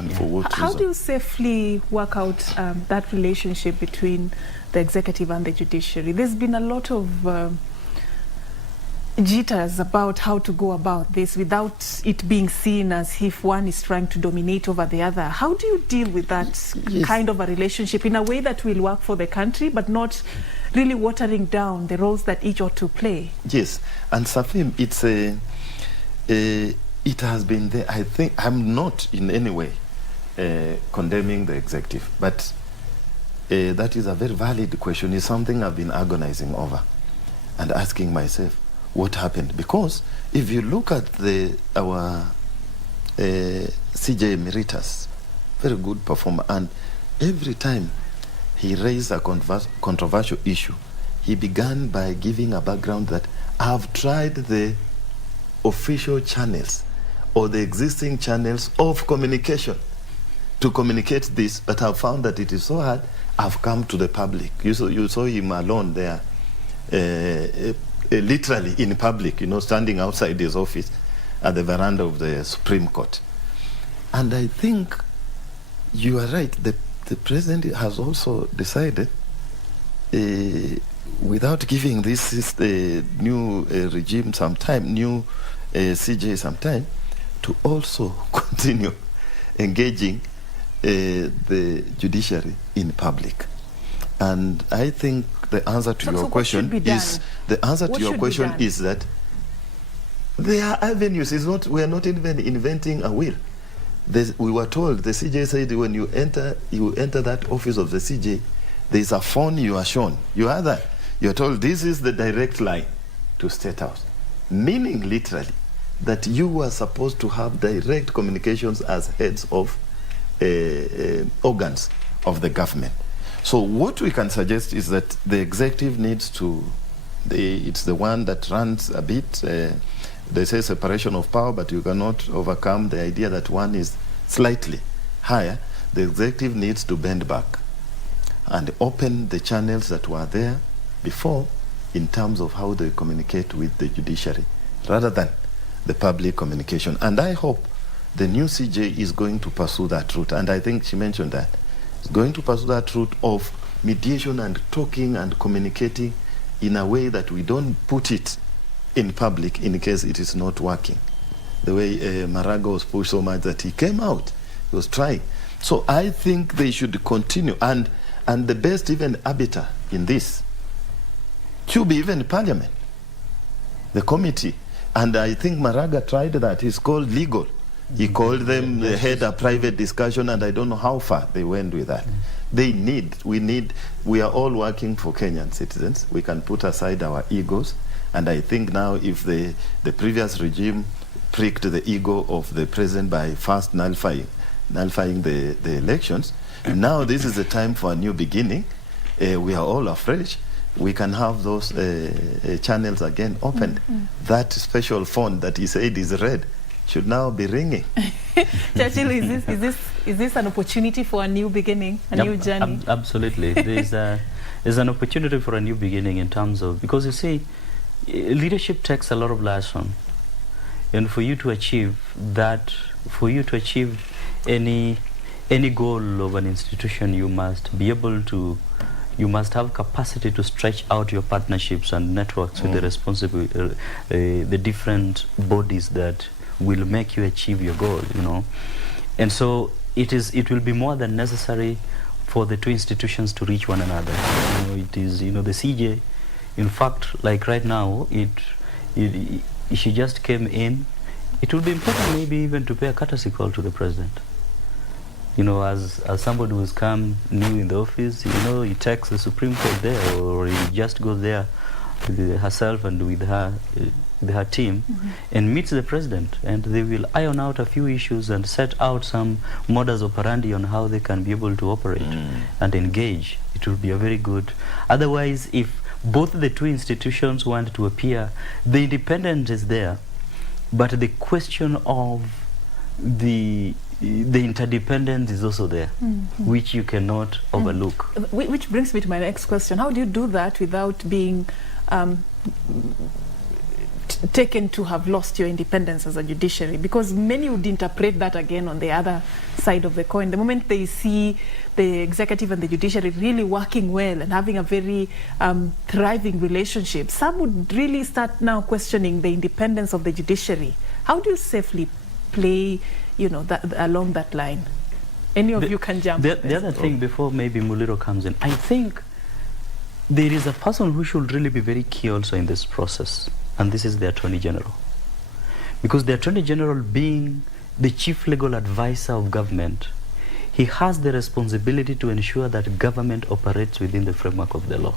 and for what reason. How do you safely work out that relationship between the executive and the judiciary? There's been a lot of jitters about how to go about this without it being seen as if one is trying to dominate over the other. How do you deal with that kind of a relationship in a way that will work for the country but not really watering down the roles that each ought to play? Yes, and Serfine, it has been there. I think I'm not in any way condemning the executive, but that is a very valid question. It's something I've been agonizing over and asking myself, what happened? Because if you look at our CJ Emeritus, very good performer, and every time he raised a controversial issue, he began by giving a background that I've tried the official channels or the existing channels of communication to communicate this, but I've found that it is so hard. I've come to the public. You saw him alone there, literally in public, standing outside his office at the veranda of the Supreme Court. And I think you are right. The president has also decided, without giving this new regime some time, new CJ some time, to also continue engaging the judiciary in public. And I think the answer to your question is that there are avenues. We are not even inventing a will. We were told, the CJ said, when you enter that office of the CJ, there is a phone you are shown. You are that. You are told this is the direct line to State House, meaning literally that you were supposed to have direct communications as heads of organs of the government. So what we can suggest is that the executive needs to, it's the one that runs a bit, they say separation of power, but you cannot overcome the idea that one is slightly higher. The executive needs to bend back and open the channels that were there before in terms of how they communicate with the judiciary, rather than the public communication. And I hope the new CJ is going to pursue that route, and I think she mentioned that. It's going to pursue that route of mediation and talking and communicating in a way that we don't put it in public in case it is not working. The way Maraga was pushed so much that he came out, he was trying. So I think they should continue, and the best even arbiter in this should be even Parliament, the committee. And I think Maraga tried that. It's called legal. He called them, they had a private discussion, and I don't know how far they went with that. We are all working for Kenyan citizens. We can put aside our egos, and I think now if the previous regime pricked the ego of the president by first nullifying the elections, now this is the time for a new beginning. We are all afresh. We can have those channels again opened. That special phone that he said is red should now be ringing. Churchill, is this an opportunity for a new beginning, a new journey? Absolutely. There's an opportunity for a new beginning in terms of, because you see, leadership takes a lot of lesson, and for you to achieve that, for you to achieve any goal of an institution, you must be able to, you must have capacity to stretch out your partnerships and networks with the responsible, the different bodies that will make you achieve your goal, And so it will be more than necessary for the two institutions to reach one another. It is, the CJ, in fact, like right now, she just came in. It would be important maybe even to pay a courtesy call to the president. As somebody who's come new in the office, he takes the Supreme Court there, or he just goes there with herself and with her team and meets the president, and they will iron out a few issues and set out some modus operandi on how they can be able to operate and engage. It will be a very good. Otherwise, if both the two institutions want to appear, the independence is there, but the question of the interdependence is also there, which you cannot overlook. Which brings me to my next question. How do you do that without being taken to have lost your independence as a judiciary? Because many would interpret that again on the other side of the coin. The moment they see the executive and the judiciary really working well and having a very thriving relationship, some would really start now questioning the independence of the judiciary. How do you safely play, along that line? Any of you can jump. The other thing, before maybe Muliro comes in, I think there is a person who should really be very key also in this process, and this is the Attorney General. Because the Attorney General, being the chief legal advisor of government, he has the responsibility to ensure that government operates within the framework of the law.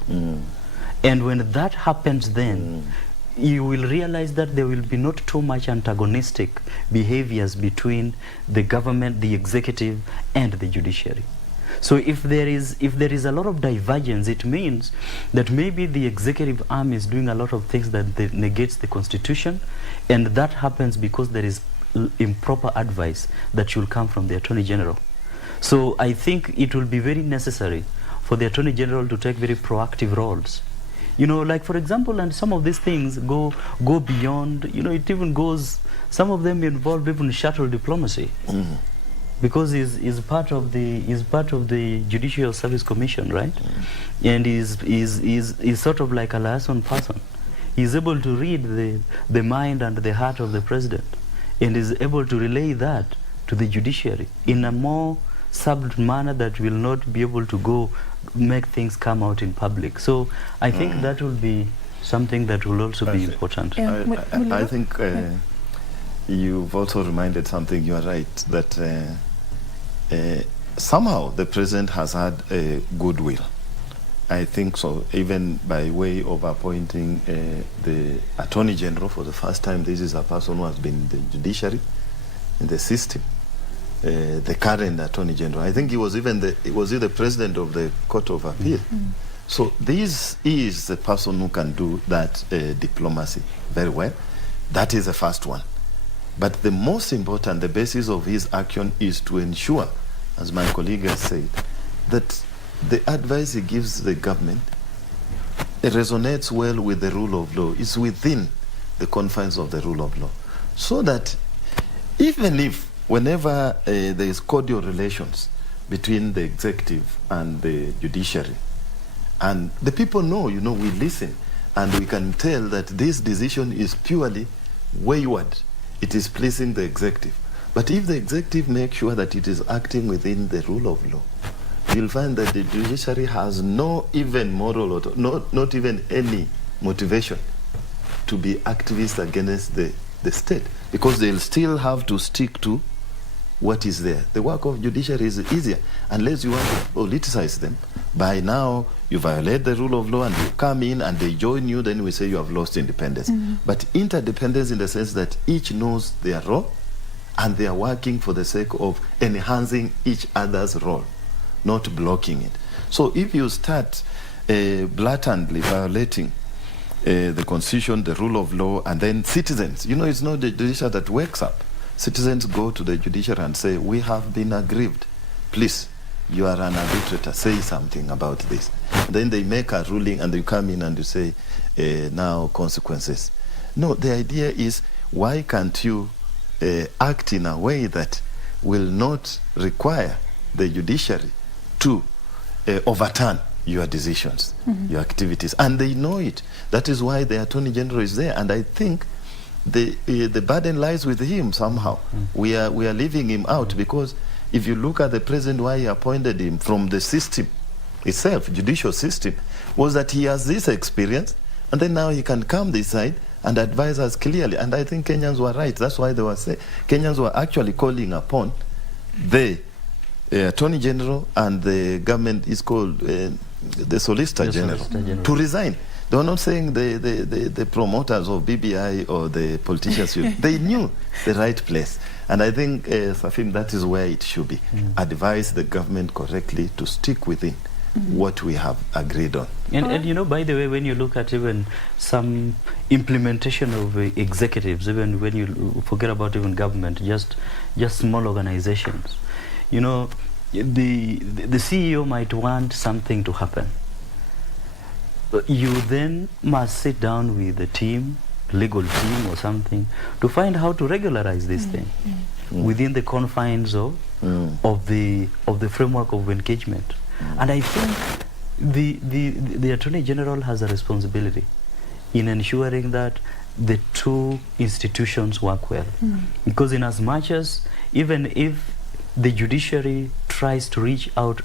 And when that happens, then you will realize that there will be not too much antagonistic behaviors between the government, the executive, and the judiciary. So if there is a lot of divergence, it means that maybe the executive arm is doing a lot of things that negates the constitution, and that happens because there is improper advice that should come from the Attorney General. So I think it will be very necessary for the Attorney General to take very proactive roles. Like for example, and some of these things go beyond, it even goes, some of them involve even shuttle diplomacy. Because he's part of the Judicial Service Commission, right? And he's sort of like a liaison person. He's able to read the mind and the heart of the president, and is able to relay that to the judiciary in a more subtle manner that will not be able to go make things come out in public. So I think that will be something that will also be important. I think you've also reminded something. You are right that somehow the president has had a goodwill. I think so, even by way of appointing the Attorney General for the first time. This is a person who has been in the judiciary, in the system. The current Attorney General, I think he was even the president of the Court of Appeal. So this is the person who can do that diplomacy very well. That is the first one. But the most important, the basis of his action is to ensure, as my colleague has said, that the advice he gives the government resonates well with the rule of law, is within the confines of the rule of law. So that even if, whenever there is cordial relations between the executive and the judiciary, and the people know, we listen, and we can tell that this decision is purely wayward, it is pleasing the executive. But if the executive makes sure that it is acting within the rule of law, you'll find that the judiciary has no even moral, or not even any motivation to be activist against the state, because they'll still have to stick to what is there. The work of judiciary is easier, unless you want to politicize them. By now, you violate the rule of law and you come in and they join you, then we say you have lost independence. But interdependence in the sense that each knows their role and they are working for the sake of enhancing each other's role, not blocking it. So if you start blatantly violating the constitution, the rule of law, and then citizens, it's not the judiciary that wakes up. Citizens go to the judiciary and say, we have been aggrieved. Please, you are an arbitrator, say something about this. Then they make a ruling and you come in and you say, now consequences. No, the idea is, why can't you act in a way that will not require the judiciary to overturn your decisions, your activities? And they know it. That is why the Attorney General is there. And I think the burden lies with him somehow. We are leaving him out, because if you look at the president, why he appointed him from the system itself, judicial system, was that he has this experience, and then now he can come this side and advise us clearly. And I think Kenyans were right. That's why they were saying, Kenyans were actually calling upon the Attorney General, and the government is called the Solicitor General to resign. They were not saying the promoters of BBI or the politicians. They knew the right place. And I think, Serfine, that is where it should be. Advise the government correctly to stick within what we have agreed on. And by the way, when you look at even some implementation of executives, even when you forget about even government, just small organizations, the CEO might want something to happen. You then must sit down with the team legal team or something to find how to regularize this thing within the confines of the framework of engagement. And I think the Attorney General has a responsibility in ensuring that the two institutions work well. Because in as much as, even if the judiciary tries to reach out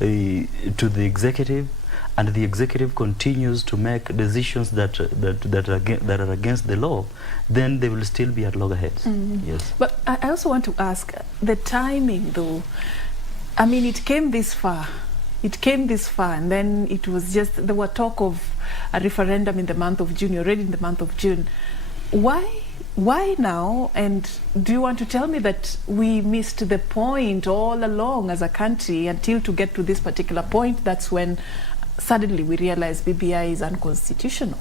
to the executive, and the executive continues to make decisions that are against the law, then they will still be at loggerheads. Yes. But I also want to ask, the timing though, I mean, it came this far. It came this far, and then it was just, there were talk of a referendum in the month of June, already in the month of June. Why now? And do you want to tell me that we missed the point all along as a country until to get to this particular point? That's when suddenly we realize BBI is unconstitutional.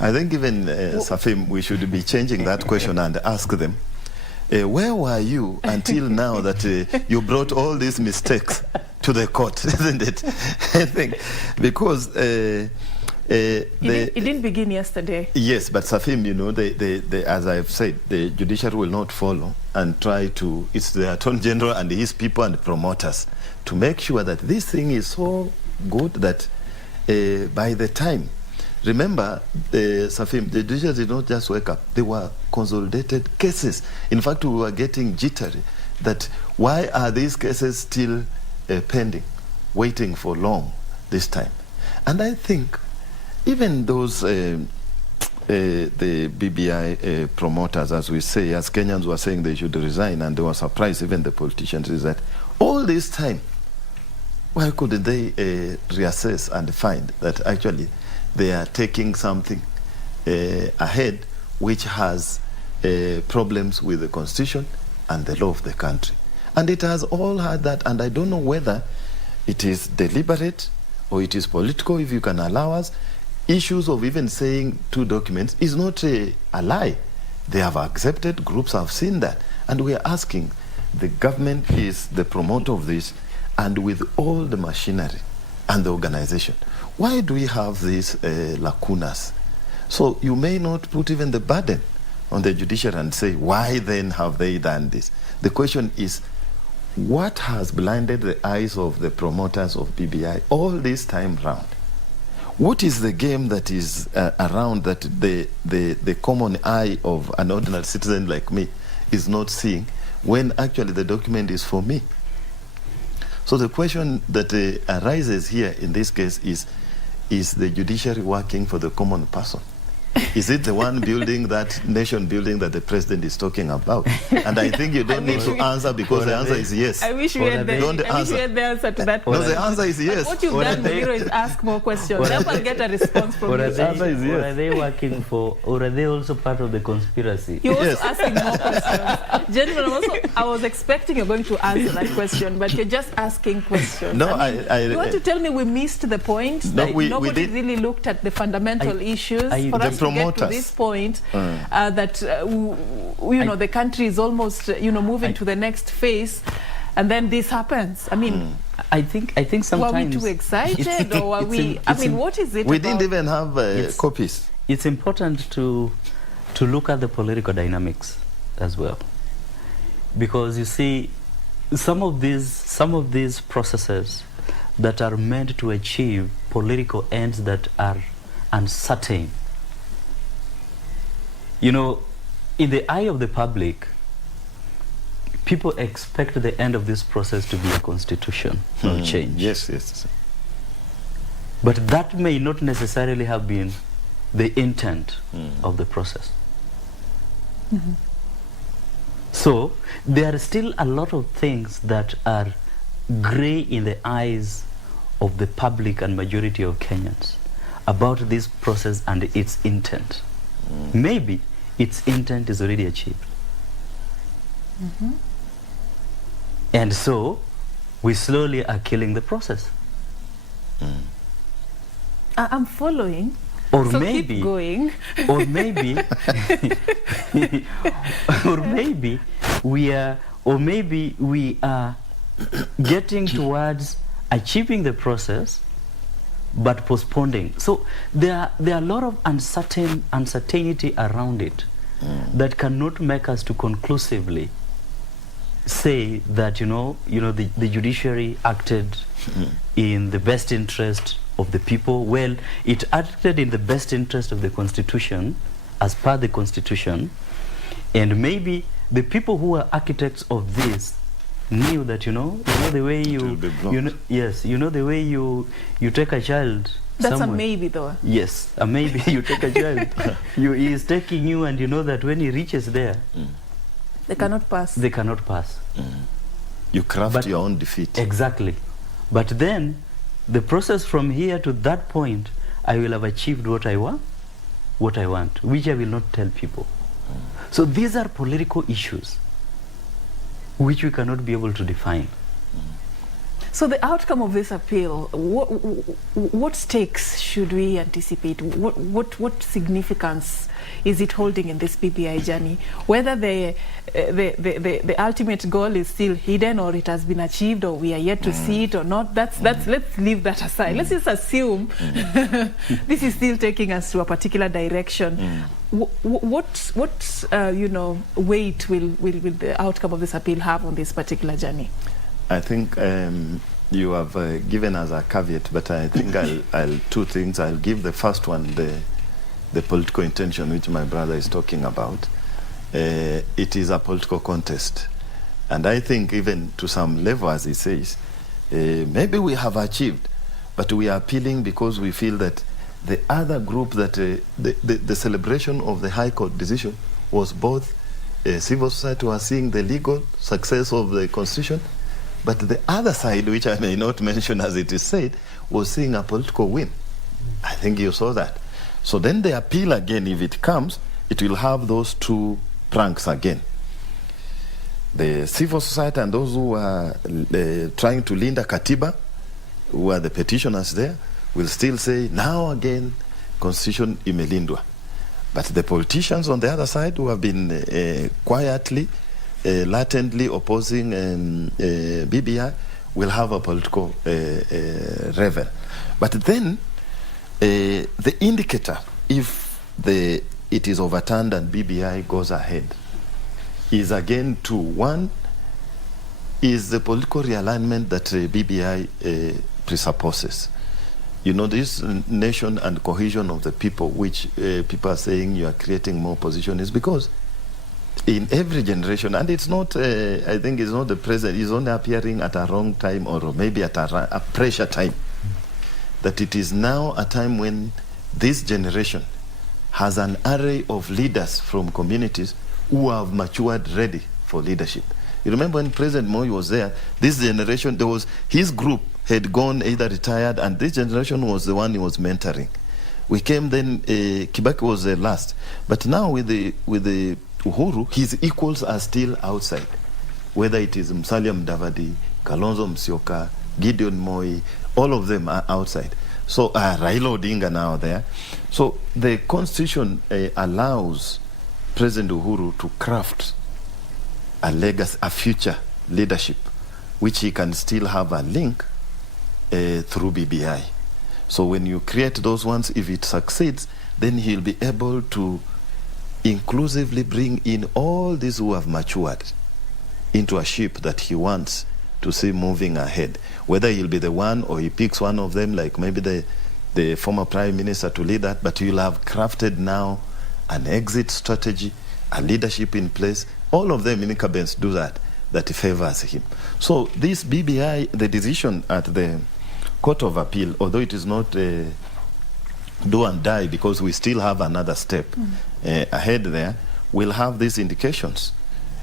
I think even, Safim, we should be changing that question and ask them, where were you until now that you brought all these mistakes to the court, isn't it? I think, because it didn't begin yesterday. Yes, but Safim, you know, as I've said, the judiciary will not follow and try to, it's the Attorney General and his people and promoters to make sure that this thing is so good that by the time, remember, Safim, the judiciary did not just wake up. They were consolidated cases. In fact, we were getting jittery that why are these cases still pending, waiting for long this time? And I think even those, the BBI promoters, as we say, as Kenyans were saying they should resign, and they were surprised, even the politicians, is that all this time, why couldn't they reassess and find that actually they are taking something ahead which has problems with the constitution and the law of the country? And it has all had that, and I don't know whether it is deliberate or it is political, if you can allow us. Issues of even saying two documents is not a lie. They have accepted, groups have seen that, and we are asking, the government is the promoter of this, and with all the machinery and the organization, why do we have these lacunas? So you may not put even the burden on the judiciary and say, why then have they done this? The question is, what has blinded the eyes of the promoters of BBI all this time round? What is the game that is around that the common eye of an ordinary citizen like me is not seeing, when actually the document is for me? So the question that arises here in this case is the judiciary working for the common person? Is it the one building that nation building that the president is talking about? And I think you don't need to answer, because the answer is yes. I wish we had the answer to that question. No, the answer is yes. What you've done, Muliro, is ask more questions. Never get a response from you. The answer is yes. Or are they working for, or are they also part of the conspiracy? You're also asking more questions. General, I was expecting you're going to answer that question, but you're just asking questions. No, you want to tell me we missed the point? No, nobody really looked at the fundamental issues for us to get to this point that you know, the country is almost moving to the next phase, and then this happens. I mean, I think sometimes, were we too excited, or were we? I mean, what is it? We didn't even have copies. It's important to look at the political dynamics as well, because you see, some of these processes that are meant to achieve political ends that are uncertain. You know, in the eye of the public, people expect the end of this process to be a constitutional change. Yes, yes. But that may not necessarily have been the intent of the process. So there are still a lot of things that are gray in the eyes of the public and majority of Kenyans about this process and its intent. Maybe its intent is already achieved. And so we slowly are killing the process. I'm following. Or so maybe keep going. Or maybe or maybe we are getting towards achieving the process, but postponing. So there are a lot of uncertainty around it that cannot make us to conclusively say that the judiciary acted in the best interest of the people. Well, it acted in the best interest of the Constitution, as per the Constitution, and maybe the people who are architects of this knew that the way the way you take a child. That's somewhere. A maybe, though. Yes, a maybe. You take a child, he is taking you, and you know that when he reaches there, they cannot pass. They cannot pass. You craft your own defeat. Exactly. But then, the process from here to that point, I will have achieved what I want, which I will not tell people. So these are political issues which we cannot be able to define. So the outcome of this appeal, what stakes should we anticipate? What significance is it holding in this BBI journey? Whether the ultimate goal is still hidden, or it has been achieved, or we are yet to see it or not, let's leave that aside. Let's just assume this is still taking us to a particular direction. What weight will the outcome of this appeal have on this particular journey? I think you have given us a caveat, but I think I'll two things. I'll give the first one, the political intention, which my brother is talking about. It is a political contest. And I think even to some level, as he says, maybe we have achieved, but we are appealing because we feel that the other group, that the celebration of the High Court decision was both civil society was seeing the legal success of the Constitution, but the other side, which I may not mention as it is said, was seeing a political win. I think you saw that. So then the appeal again, if it comes, it will have those two pranks again. The civil society and those who are trying to linda Katiba, who are the petitioners there, will still say, now again, Constitution imelindwa. But the politicians on the other side, who have been quietly, latently opposing BBI, will have a political revel. But then, the indicator, if it is overturned and BBI goes ahead, is again two. One is the political realignment that BBI presupposes. This nation and cohesion of the people, which people are saying you are creating more position, is because in every generation, and it's not, I think it's not the present, it's only appearing at a wrong time, or maybe at a pressure time, that it is now a time when this generation has an array of leaders from communities who have matured ready for leadership. You remember when President Moi was there, this generation, his group had gone either retired, and this generation was the one he was mentoring. We came then, Kibaki was the last. But now with the Uhuru, his equals are still outside. Whether it is Musalia Mudavadi, Kalonzo Musyoka, Gideon Moi, all of them are outside. So Raila Odinga now there. So the Constitution allows President Uhuru to craft a legacy, a future leadership, which he can still have a link through BBI. So when you create those ones, if it succeeds, then he'll be able to inclusively bring in all these who have matured into a ship that he wants to see moving ahead. Whether he'll be the one or he picks one of them, like maybe the former prime minister to lead that, but he'll have crafted now an exit strategy, a leadership in place. All of them in incumbents do that favors him. So this BBI, the decision at the Court of Appeal, although it is not do and die, because we still have another step ahead there, will have these indications.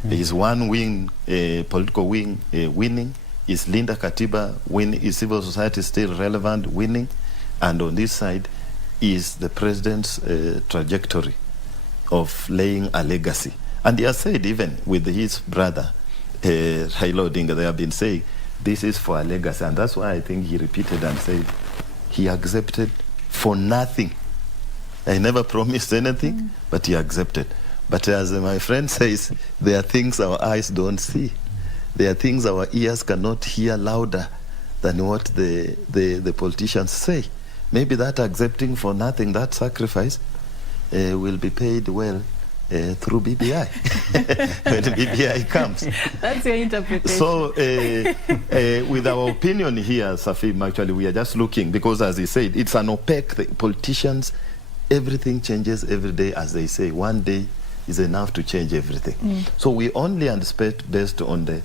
Is one wing, political wing, winning? Is Linda Katiba winning? Is civil society still relevant, winning? And on this side, is the president's trajectory of laying a legacy. And he has said, even with his brother, Raila Odinga, they have been saying, this is for a legacy. And that's why I think he repeated and said, he accepted for nothing. I never promised anything, but he accepted. But as my friend says, there are things our eyes don't see. There are things our ears cannot hear louder than what the politicians say. maybe that accepting for nothing, that sacrifice, will be paid well through BBI when BBI comes. That's your interpretation. So with our opinion here, Serfine, actually we are just looking, because as he said, it's an opaque thing. Politicians, everything changes every day, as they say. One day is enough to change everything. So we only anticipate based on the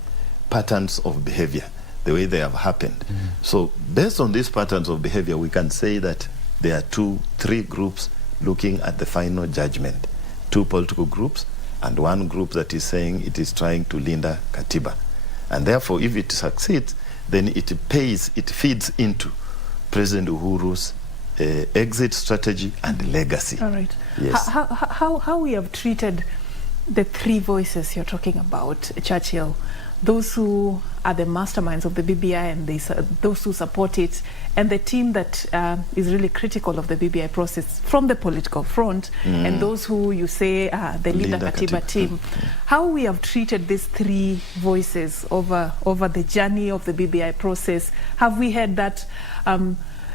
patterns of behavior, the way they have happened. So based on these patterns of behavior, we can say that there are 3 groups looking at the final judgment. 2 political groups and 1 group that is saying it is trying to linda Katiba. And therefore, if it succeeds, then it feeds into President Uhuru's exit strategy and legacy. All right. Yes. How we have treated the 3 voices you're talking about, Churchill, those who are the masterminds of the BBI and those who support it, and the team that is really critical of the BBI process from the political front, and those who you say the Linda Katiba team. How we have treated these 3 voices over the journey of the BBI process? Have we had that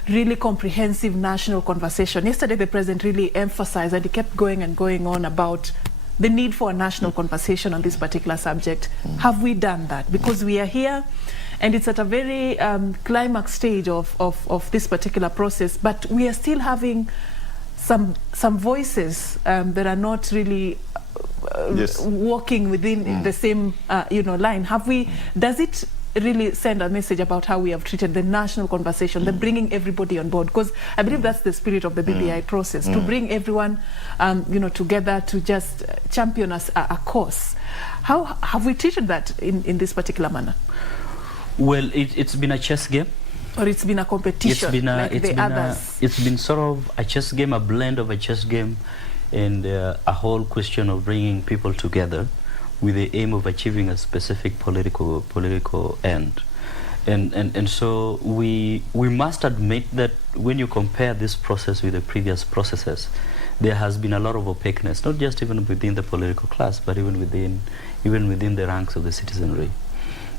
really comprehensive national conversation? Yesterday the president really emphasized, and he kept going and going on about the need for a national conversation on this particular subject. Have we done that? Because we are here and it's at a very climax stage of this particular process, but we are still having some voices that are not really walking within the same line. Have we, does it really send a message about how we have treated the national conversation, the bringing everybody on board? Because I believe that's the spirit of the BBI process, to bring everyone together to just champion us a cause. How have we treated that in this particular manner? Well, it's been a chess game. Or it's been a competition it's been sort of a chess game, a blend of a chess game and a whole question of bringing people together with the aim of achieving a specific political end. And so we must admit that when you compare this process with the previous processes, there has been a lot of opaqueness, not just even within the political class, but even within the ranks of the citizenry.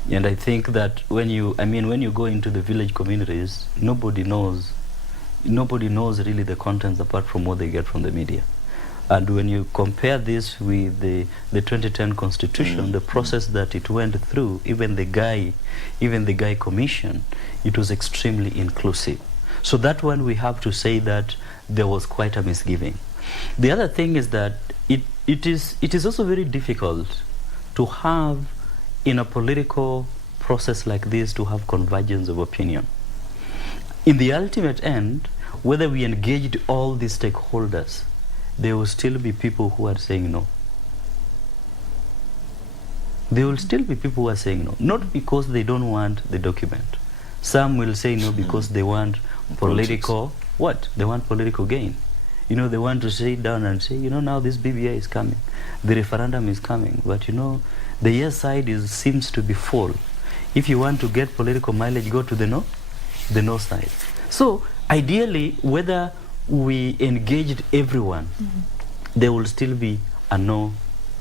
And I think that when you go into the village communities, nobody knows really the contents apart from what they get from the media. And when you compare this with the 2010 Constitution, the process that it went through, even the Guy Commission, it was extremely inclusive. So that one we have to say that there was quite a misgiving. The other thing is that it is also very difficult to have, in a political process like this, to have convergence of opinion. In the ultimate end, whether we engaged all the stakeholders, there will still be people who are saying no. There will still be people who are saying no, not because they don't want the document. Some will say no because they want political, they want political gain. They want to sit down and say, now this BBI is coming, the referendum is coming, but the yes side seems to be full. If you want to get political mileage, go to the no side. So ideally, whether we engaged everyone, there will still be a no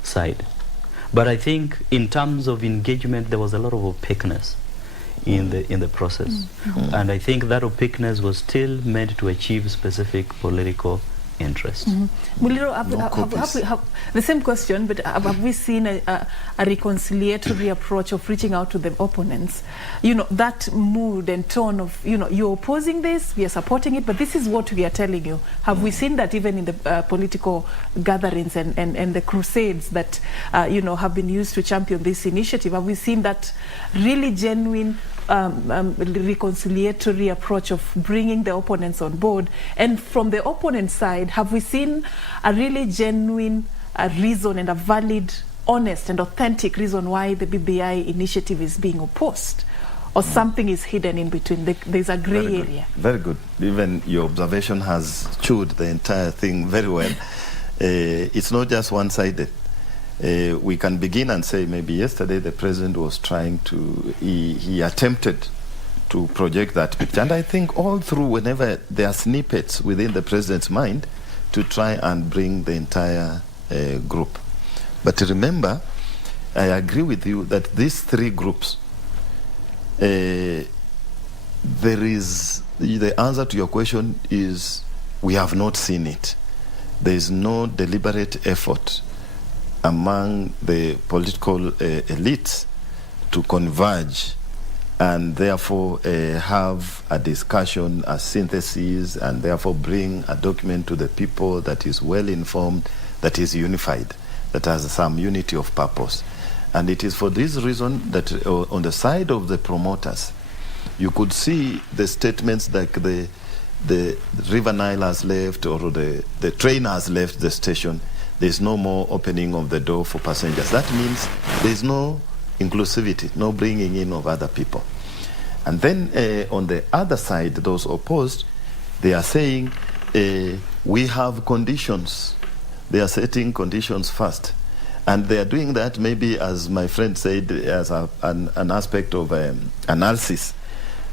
side. But I think in terms of engagement, there was a lot of opaqueness in the process. And I think that opaqueness was still meant to achieve specific political interest. Muliro, have the same question, but have we seen a reconciliatory approach of reaching out to the opponents? That mood and tone of, you're opposing this, we are supporting it, but this is what we are telling you. Have we seen that even in the political gatherings and the crusades that, have been used to champion this initiative? Have we seen that really genuine reconciliatory approach of bringing the opponents on board? And from the opponent side, have we seen a really genuine reason and a valid, honest and authentic reason why the BBI initiative is being opposed? Or something is hidden in between? There's a gray area. Very good. Even your observation has chewed the entire thing very well. It's not just one-sided. We can begin and say maybe yesterday the president was trying to, he attempted to project that picture. And I think all through, whenever there are snippets within the president's mind, to try and bring the entire group. But remember, I agree with you that these 3 groups, there is the answer to your question is we have not seen it. There is no deliberate effort among the political elites to converge and therefore have a discussion, a synthesis, and therefore bring a document to the people that is well informed, that is unified, that has some unity of purpose. And it is for this reason that on the side of the promoters, you could see the statements like the River Nile has left, or the train has left the station. There's no more opening of the door for passengers. That means there's no inclusivity, no bringing in of other people. And then on the other side, those opposed, they are saying we have conditions. They are setting conditions first. And they are doing that maybe, as my friend said, as an aspect of analysis.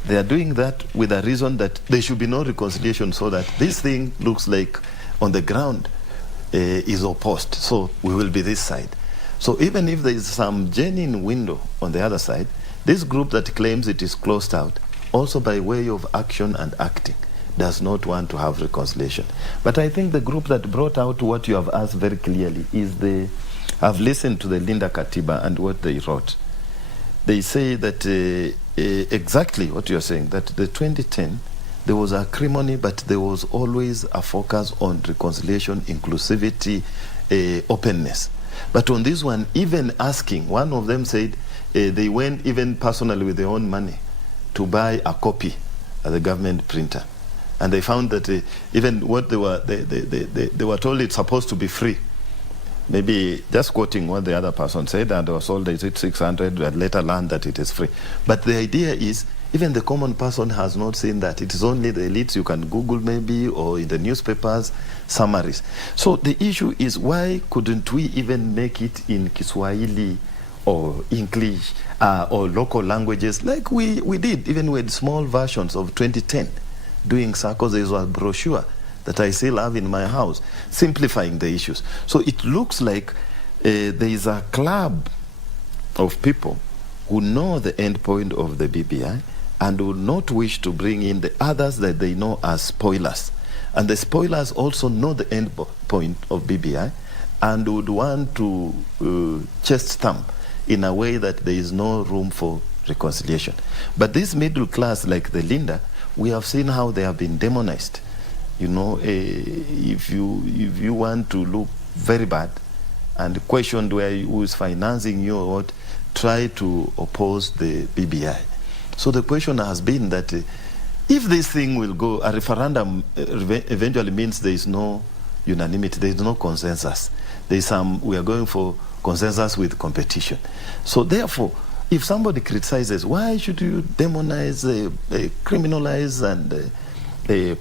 They are doing that with a reason that there should be no reconciliation, so that this thing looks like on the ground is opposed. So we will be this side. So even if there is some genuine window on the other side, this group that claims it is closed out, also by way of action and acting, does not want to have reconciliation. But I think the group that brought out what you have asked very clearly is I've listened to the Linda Katiba and what they wrote. They say that exactly what you're saying, that the 2010, there was acrimony, but there was always a focus on reconciliation, inclusivity, openness. But on this one, even asking, one of them said they went even personally with their own money to buy a copy at the government printer. And they found that even what they were told it's supposed to be free. Maybe just quoting what the other person said, and they were sold at 600, but later learned that it is free. But the idea is, even the common person has not seen that. It is only the elites. You can Google maybe, or in the newspapers, summaries. So the issue is, why couldn't we even make it in Kiswahili or English or local languages like we did, even with small versions of 2010, doing circles. There was a brochure that I still have in my house, simplifying the issues. So it looks like there is a club of people who know the end point of the BBI and would not wish to bring in the others that they know as spoilers. And the spoilers also know the end point of BBI and would want to chest stamp in a way that there is no room for reconciliation. But this middle class, like the Linda, we have seen how they have been demonized. You know, if you want to look very bad and questioned who is financing you or what, try to oppose the BBI. So the question has been that if this thing will go, a referendum eventually means there is no unanimity, there is no consensus. There is we are going for consensus with competition. So therefore, if somebody criticizes, why should you demonize, criminalize, and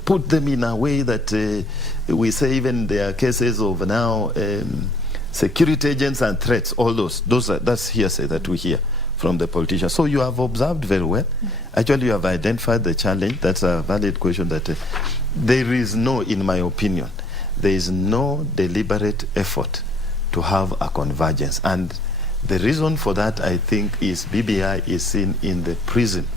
put them in a way that we say even there are cases of now security agents and threats, all that's hearsay that we hear from the politicians. So you have observed very well. Actually, you have identified the challenge. That's a valid question that there is no, in my opinion, there is no deliberate effort to have a convergence. And the reason for that, I think, is BBI is seen in the prism,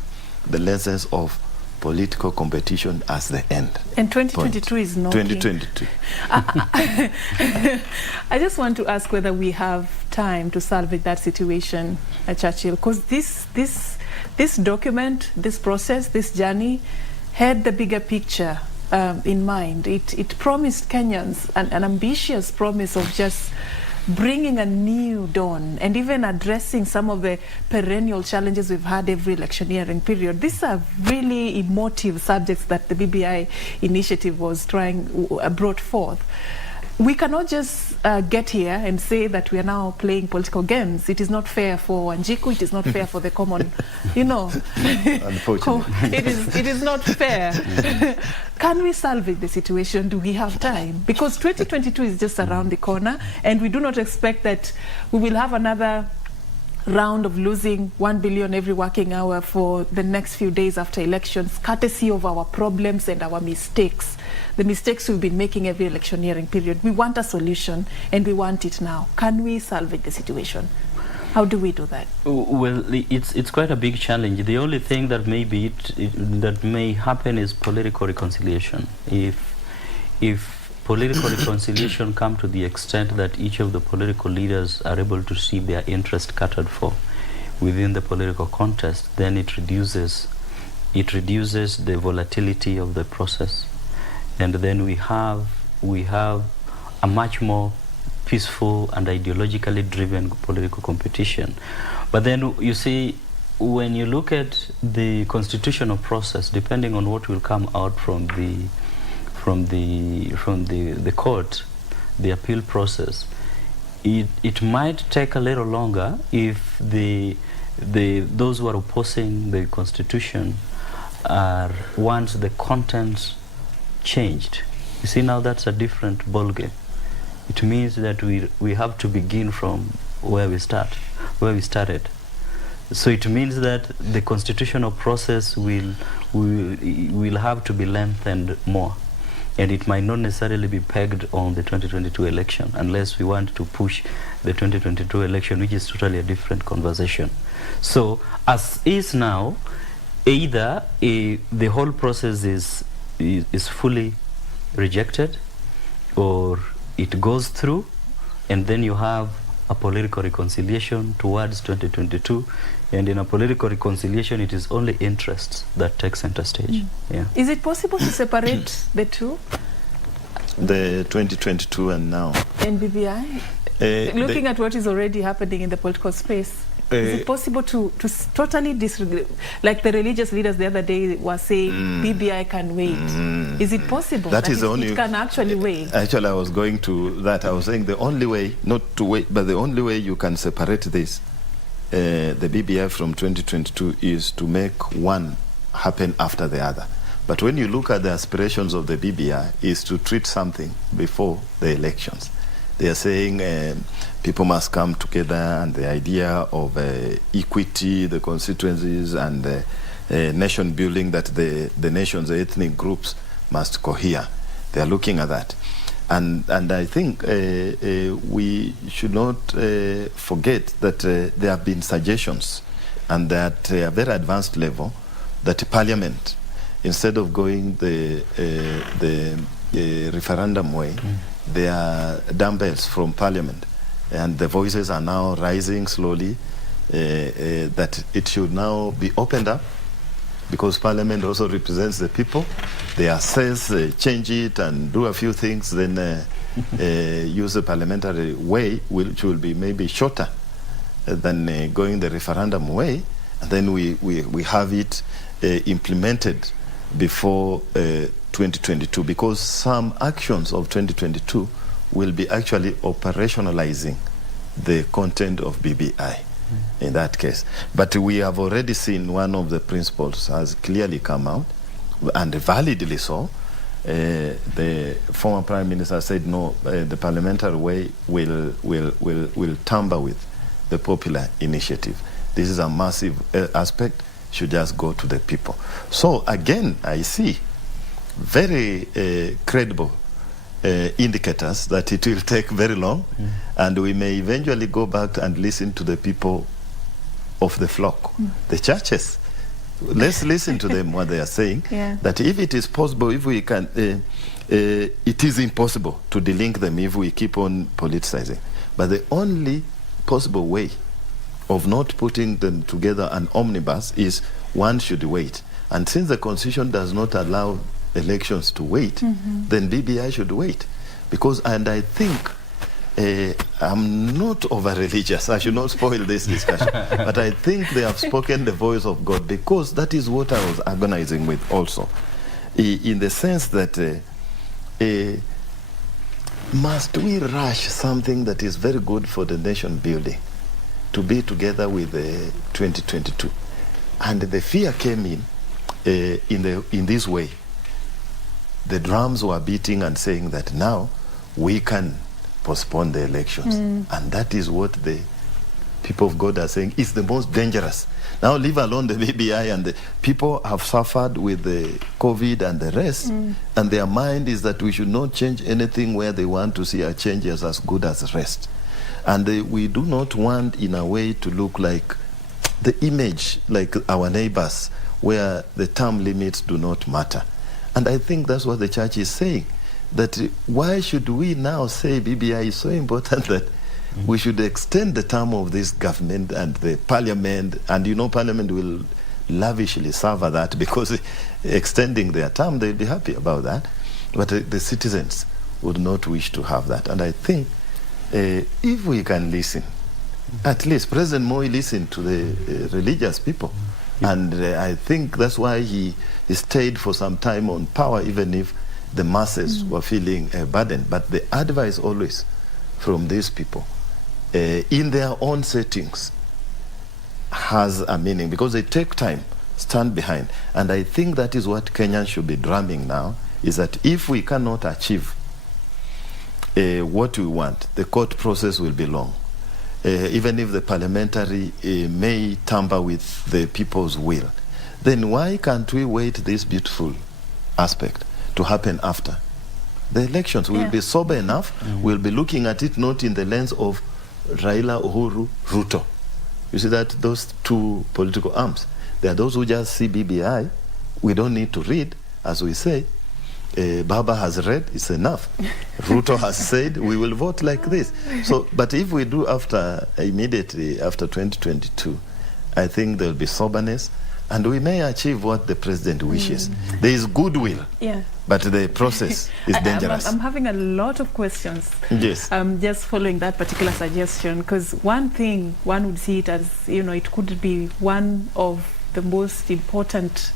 the lenses of political competition as the end. And 2022 point. Is not 2022. I just want to ask whether we have time to salvage that situation at Churchill, because this document, this process, this journey had the bigger picture in mind. It promised Kenyans an ambitious promise of just bringing a new dawn and even addressing some of the perennial challenges we've had every electioneering period. These are really emotive subjects that the BBI initiative was brought forth. We cannot just get here and say that we are now playing political games. It is not fair for Wanjiku. It is not fair for the common, Unfortunately. It is not fair. Can we salvage the situation? Do we have time? Because 2022 is just around the corner, and we do not expect that we will have another round of losing 1 billion every working hour for the next few days after elections, courtesy of our problems and our mistakes. The mistakes we've been making every electioneering period. We want a solution, and we want it now. Can we salvage the situation? How do we do that? Well, it's quite a big challenge. The only thing that that may happen is political reconciliation. If political reconciliation come to the extent that each of the political leaders are able to see their interest catered for within the political contest, then it reduces the volatility of the process, and then we have a much more peaceful and ideologically driven political competition. But then you see, when you look at the constitutional process, depending on what will come out from the court, the appeal process, it might take a little longer if those who are opposing the constitution want the contents changed. You see, now that's a different ballgame. It means that we have to begin from where we started. So it means that the constitutional process will have to be lengthened more, and it might not necessarily be pegged on the 2022 election, unless we want to push the 2022 election, which is totally a different conversation. So as is now, either the whole process is fully rejected, or it goes through, and then you have a political reconciliation towards 2022, and in a political reconciliation it is only interests that take center stage. Yeah. Is it possible to separate the two? The 2022 and now? And BBI? Looking at what is already happening in the political space, is it possible to totally disregard, like the religious leaders the other day were saying, BBI can wait. Is it possible that it can actually wait? Actually, I was going to that. I was saying the only way, not to wait, but the only way you can separate this, the BBI from 2022, is to make one happen after the other. But when you look at the aspirations of the BBI, is to treat something before the elections. They are saying people must come together, and the idea of equity, the constituencies, and nation building, that the nations, the ethnic groups must cohere. They are looking at that. And I think we should not forget that there have been suggestions, and at a very advanced level, that Parliament, instead of going the referendum way, there are dumbbells from Parliament, and the voices are now rising slowly that it should now be opened up, because Parliament also represents the people. They assess, change it, and do a few things, then use the parliamentary way, which will be maybe shorter than going the referendum way, and then we have it implemented before 2022, because some actions of 2022 will be actually operationalizing the content of BBI in that case. But we have already seen one of the principles has clearly come out, and validly so. The former Prime Minister said, no, the parliamentary way will tamper with the popular initiative. This is a massive aspect, should just go to the people. So again, I see very credible indicators that it will take very long, and we may eventually go back and listen to the people of the flock, the churches. Let's listen to them, what they are saying, that if it is possible, if we can, it is impossible to delink them if we keep on politicizing. But the only possible way of not putting them together an omnibus is one should wait. And since the Constitution does not allow elections to wait, then BBI should wait. Because, and I think, I'm not over-religious, I should not spoil this discussion, but I think they have spoken the voice of God, because that is what I was agonizing with also, in the sense that must we rush something that is very good for the nation building to be together with 2022? And the fear came in this way. The drums were beating and saying that now we can postpone the elections. And that is what the people of God are saying is the most dangerous. Now leave alone the BBI, and the people have suffered with the COVID and the rest, and their mind is that we should not change anything where they want to see a change as good as the rest. And we do not want, in a way, to look like the image, like our neighbors, where the term limits do not matter. And I think that's what the church is saying, that why should we now say BBI is so important that we should extend the term of this government and the parliament, and parliament will lavishly suffer that, because extending their term, they'll be happy about that. But the citizens would not wish to have that. And I think if we can listen, at least President Moi listened to the religious people. And I think that's why he stayed for some time on power, even if the masses were feeling burdened. But the advice always from these people, in their own settings, has a meaning, because they take time, stand behind. And I think that is what Kenyans should be drumming now, is that if we cannot achieve what we want, the court process will be long. Even if the parliamentary may tamper with the people's will, then why can't we wait this beautiful aspect to happen after the elections? We'll be sober enough. We'll be looking at it not in the lens of Raila, Uhuru, Ruto. You see that those two political arms, there are those who just see BBI. We don't need to read, as we say. Baba has read, it's enough. Ruto has said, we will vote like this. So, but if we do immediately after 2022, I think there will be soberness, and we may achieve what the president wishes. There is goodwill, but the process is dangerous. I'm having a lot of questions. Yes. Just following that particular suggestion, because one thing, one would see it as, it could be one of the most important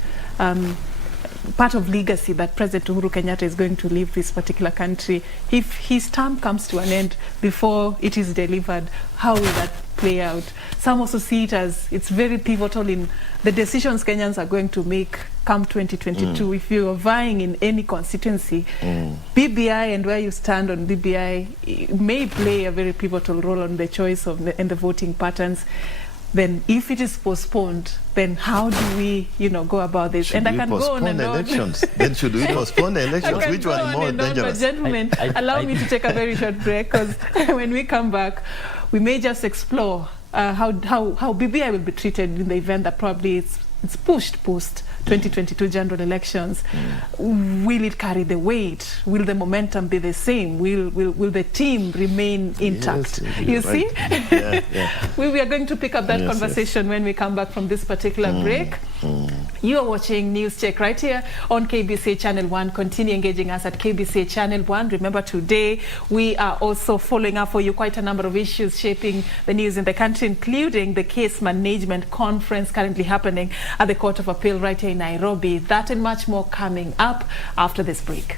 part of legacy that President Uhuru Kenyatta is going to leave this particular country. If his term comes to an end before it is delivered, how will that play out? Some also see it as it's very pivotal in the decisions Kenyans are going to make come 2022. If you are vying in any constituency, BBI and where you stand on BBI may play a very pivotal role on the choice of and the voting patterns. Then if it is postponed, then how do we, go about this? Should and I can go on and elections? Then should we postpone the elections? Which one is more dangerous? But gentlemen, allow me to take a very short break, because when we come back, we may just explore how BBI will be treated in the event that probably it's pushed post 2022 general elections. Will it carry the weight? Will the momentum be the same? Will the team remain intact? Yes, you see? We are going to pick up that conversation when we come back from this particular break. You are watching News Check right here on KBC Channel 1. Continue engaging us at KBC Channel 1. Remember, today we are also following up for you quite a number of issues shaping the news in the country, including the case management conference currently happening at the Court of Appeal right here in Nairobi. That and much more coming up after this break.